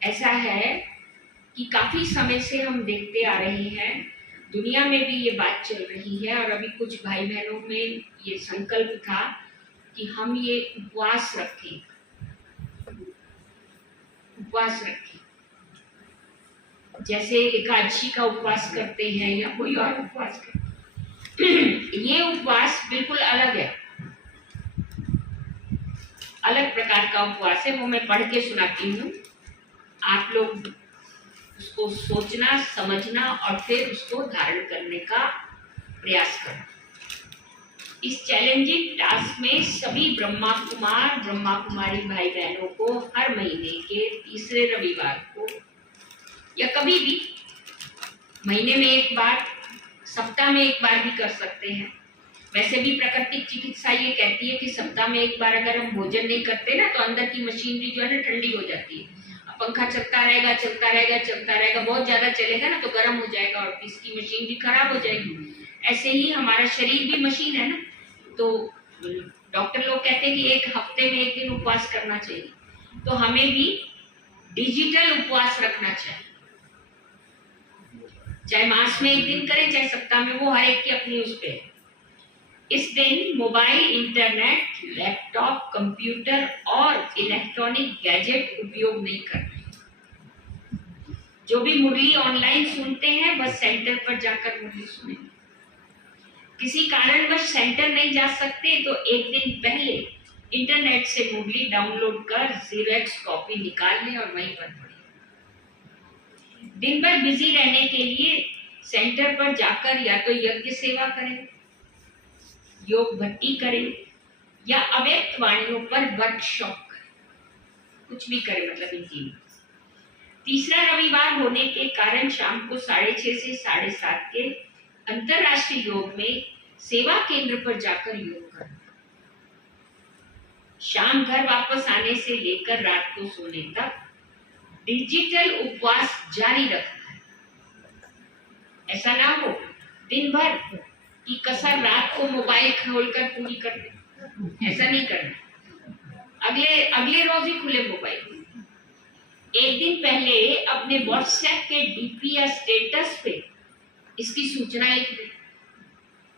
ऐसा है कि काफी समय से हम देखते आ रहे हैं, दुनिया में भी ये बात चल रही है और अभी कुछ भाई बहनों में ये संकल्प था कि हम ये उपवास रखें, उपवास रखें। जैसे एकादशी का उपवास करते हैं या कोई और उपवास करते हैं। ये उपवास बिल्कुल अलग है, अलग प्रकार का उपवास है। वो मैं पढ़ के सुनाती हूँ, आप लोग उसको सोचना, समझना और फिर उसको धारण करने का प्रयास करना। इस चैलेंजिंग टास्क में सभी ब्रह्मा कुमार ब्रह्मा कुमारी भाई बहनों को हर महीने के तीसरे रविवार को या कभी भी, महीने में एक बार, सप्ताह में एक बार भी कर सकते हैं। वैसे भी प्राकृतिक चिकित्सा ये कहती है कि सप्ताह में एक बार अगर हम भोजन नहीं करते ना तो अंदर की मशीनरी जो है ना ठंडी हो जाती है। अब पंखा चलता रहेगा चलता रहेगा चलता रहेगा, बहुत ज्यादा चलेगा ना तो गर्म हो जाएगा और इसकी मशीनरी खराब हो जाएगी। ऐसे ही हमारा शरीर भी मशीन है ना, तो डॉक्टर लोग कहते हैं कि एक हफ्ते में एक दिन उपवास करना चाहिए, तो हमें भी डिजिटल उपवास रखना चाहिए। चाहे मास में एक दिन करें चाहे सप्ताह में, वो हर एक की अपनी उस पे। इस दिन मोबाइल, इंटरनेट, लैपटॉप, कंप्यूटर और इलेक्ट्रॉनिक गैजेट उपयोग नहीं करना। जो भी मुरली ऑनलाइन सुनते हैं बस सेंटर पर जाकर मुरली सुने। किसी कारणवश सेंटर नहीं जा सकते तो एक दिन पहले इंटरनेट से मुरली डाउनलोड कर ज़ेरॉक्स कॉपी निकाल लें और वहीं पर पढ़ें। दिन भर बिजी रहने के लिए सेंटर पर जाकर या तो यज्ञ सेवा करें, योग भट्टी करें या अव्यक्त वाणियों पर वर्कशॉप करें, कुछ भी करें, मतलब इन तीनों। तीसरा रविवार होने के कारण शाम को 6:30 से 7:30 के अंतरराष्ट्रीय योग में सेवा केंद्र पर जाकर योग करना। शाम घर वापस आने से लेकर रात को सोने तक डिजिटल उपवास जारी रखना है। ऐसा ना हो दिन भर की कसर रात को मोबाइल खोलकर पूरी कर दे, ऐसा नहीं करना। अगले रोज ही खुले मोबाइल। एक दिन पहले अपने व्हाट्सएप के डीपी या स्टेटस पे इसकी सूचना लिख दें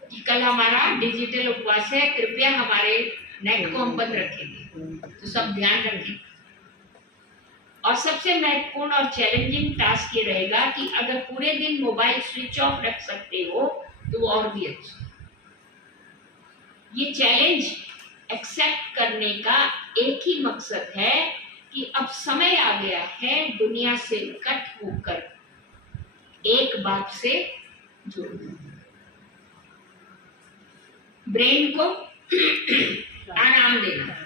कि कल हमारा डिजिटल उपवास है, कृपया हमारे नेट को हम बंद रखेंगे, तो सब ध्यान रखें। और सबसे महत्वपूर्ण और चैलेंजिंग टास्क ये रहेगा कि अगर पूरे दिन मोबाइल स्विच ऑफ रख सकते हो तो और भी अच्छा। ये चैलेंज एक्सेप्ट करने का एक ही मकसद है कि अब समय आ गया है दुनिया से कट होकर एक बात से जुड़ना। ब्रेन को आराम देना,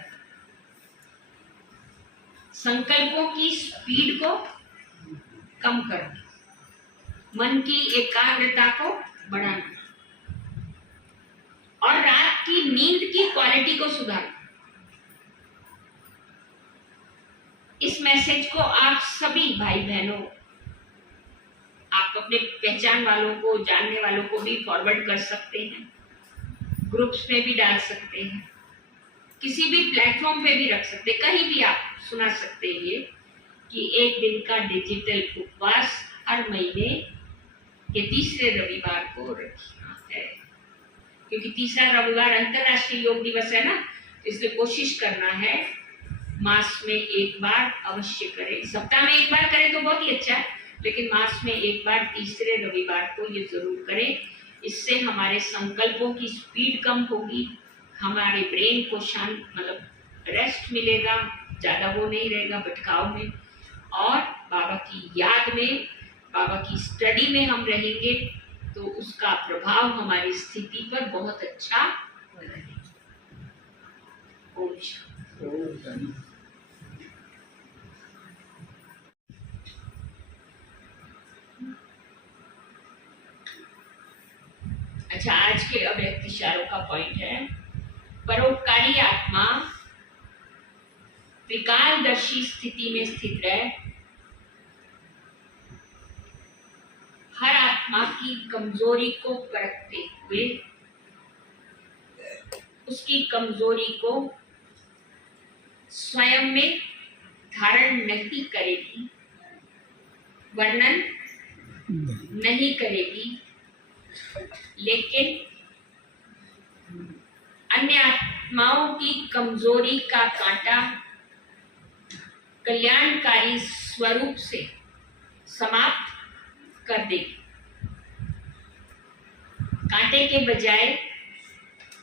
संकल्पों की स्पीड को कम करना, मन की एकाग्रता को बढ़ाना और रात की नींद की क्वालिटी को सुधारना। इस मैसेज को आप सभी भाई बहनों, आप अपने पहचान वालों को, जानने वालों को भी फॉरवर्ड कर सकते हैं, ग्रुप्स में भी डाल सकते हैं, किसी भी प्लेटफॉर्म पे भी रख सकते, कहीं भी आप सुना सकते हैं ये कि एक दिन का डिजिटल उपवास हर महीने के तीसरे रविवार को रखना है। क्योंकि तीसरा रविवार अंतरराष्ट्रीय योग दिवस है ना, इसलिए कोशिश करना है मास में एक बार अवश्य करें। सप्ताह में एक बार करें तो बहुत ही अच्छा है, लेकिन मास में एक बार तीसरे रविवार को ये जरूर करें। इससे हमारे संकल्पों की स्पीड कम होगी, हमारे ब्रेन को शांत, मतलब रेस्ट मिलेगा, ज्यादा वो नहीं रहेगा भटकाव में, और बाबा की याद में, बाबा की स्टडी में हम रहेंगे तो उसका प्रभाव हमारी स्थिति पर बहुत अच्छा रहेगा। ओम शांति। अच्छा, आज के अव्यक्त इशारों का पॉइंट है, परोपकारी आत्मा त्रिकालदर्शी स्थिति में स्थित रहे, हर आत्मा की कमजोरी को परखते हुए उसकी कमजोरी को स्वयं में धारण नहीं करेगी, वर्णन नहीं करेगी, लेकिन अन्य आत्माओं की कमजोरी का कांटा कल्याणकारी स्वरूप से समाप्त कर देगी। कांटे के बजाय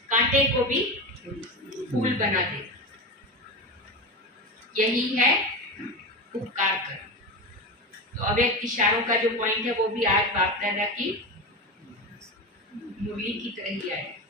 कांटे को भी फूल बना देगी। यही है उपकार कर। तो अव्यक्त इशारों का जो पॉइंट है वो भी आज बाप दादा की मुरली की तरह ही आएगा।